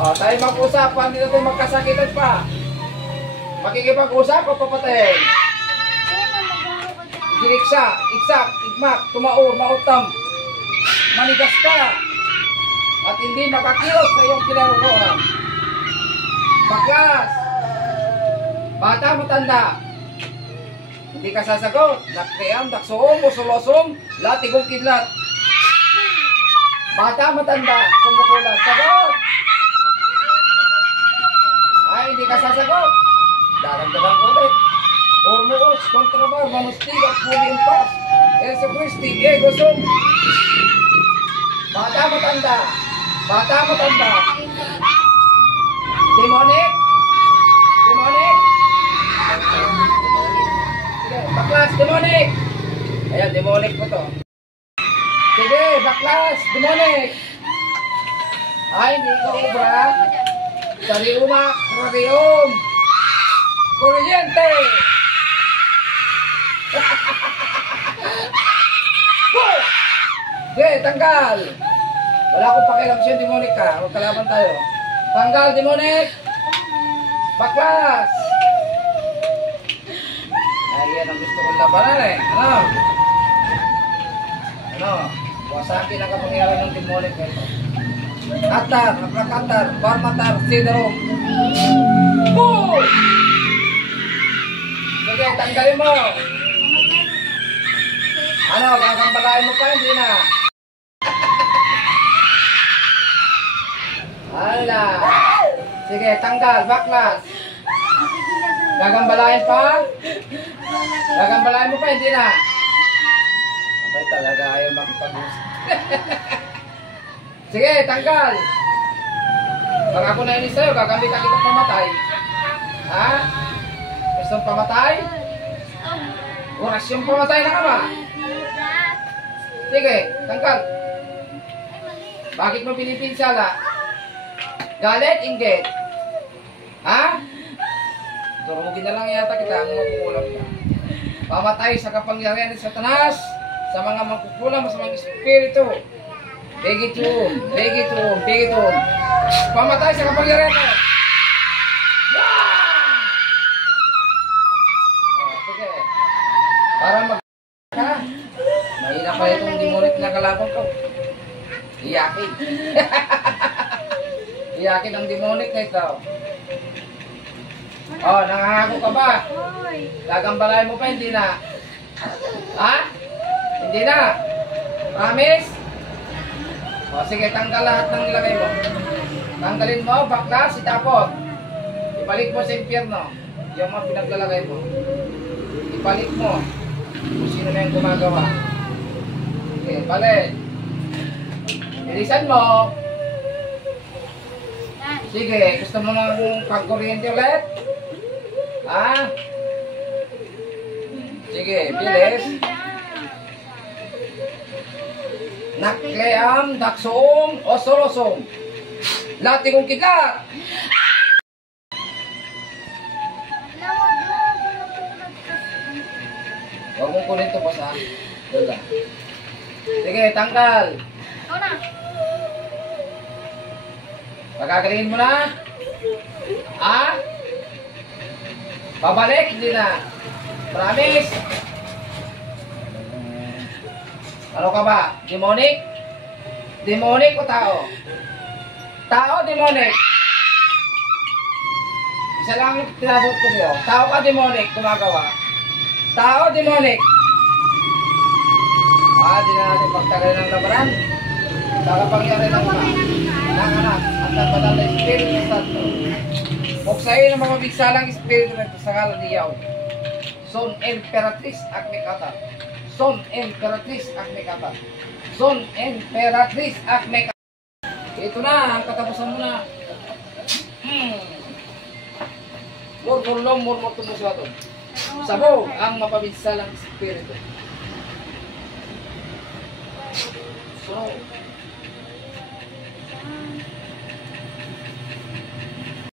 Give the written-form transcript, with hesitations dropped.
O, tayo mag-usap. Hindi na tayo magkasakitan pa. Makikipag-usap o papatayin? Diriksa, iksak, igmak, tumaur, mautam. Manigas ka. At hindi makakilos sa iyong kinarukuhan. Baklas. Bata, matanda. Hindi ka sasagot. Naktiam, daksoom, usulosom, latigong kidlat. Bata, matanda, kumukulan. Sagot! Ay, hindi ka sasagot. Daragdagan ulit. Ormoos, kontrabar, manustig at puli impas. Yesu Christi, ego sum. Bata, matanda. Bata, matanda. Demonic. Demonic. Baklas, demonic. Ayan, demonic po to. Sige, baklas, demonic. Ay, hindi ka ubra. Sariuma, radium. Kuryente. Sige, tanggal. Wala akong pakialam siya, demonic ka. Huwag kalaban tayo. Tanggal, demonic. Baklas. Ayan ang gusto kong labanan eh. Ano? Ano? Wasakin ang kapangyarihan ng demonic na ito. Atar, aplakatar, barmatar, sidarom. Boom! Sige, tanggalin mo. Ano, gagambalain mo pa, hindi na. Hala. Sige, tanggal, baklas. Gagambalain pa? Gagambalain mo pa, hindi na. Abay talaga, ayaw makipag-usap. Sige, tanggal. Pag ako na inis sa'yo, gagamitan kitang pamatay. Ha? Gustong pamatay? Orasyon pamatay na ka ba? Sige, tanggal. Bakit mo pinipinsala? Galit, inggit. Ha? Durugin na lang yata kita ang makukulam ka. Pamatay sa kapangyarihan ni Satanas, sa mga magkukulam, sa mga espiritu. Begitum, begitum, begitum. Pamatay sa kapangyarihan mo. Oh, sige. Para mag... Ha? Mahina pa itong demonic na kalaban ko. Iyakin. Iyakin ang demonic na ito. Oh, nangangako ka ba? Gagambalain mo pa, hindi na. Ha? Hindi na. Promise? O sige, tanggal lahat ng nilagay mo. Tanggalin mo, baklas, itapon. Ibalik mo sa impyerno. Yung mga pinaglalagay mo. Ibalik mo. Kung sino na yung gumagawa. Okay, balik. Bilisan mo. Sige, gusto mo ng pagkuryente ulit? Ha? Sige, bilis. Nakleam, daksoom, osolosom. Lati kong kidlat. Huwag mong kunin ito, boss, ha? Dala. Sige, tanggal. Ikaw na. Pagkagalingin mo na? Ha? Pabalik, hindi na. Promise? Ano ka ba? Demonic? Demonic o tao? Tao, demonic? Isa lang tinasot ko sa'yo. Tao ka, demonic, gumagawa. Tao, demonic? Di na natin pagtagal ng labaran. Kakapangyari ng anak at nagpadal na Espiritu Santo. Buksayin ang mga bigsalang Espiritu na ito sa ngalan ni Yahweh. Son Emperatriz Akmekata. Son Emperatriz Akmekata. Son Emperatriz Akmekata. Ito na, ang katapusan mo na. Murmurlong, murmur tumusato. Sabog ang mapabigsalang Espiritu. So,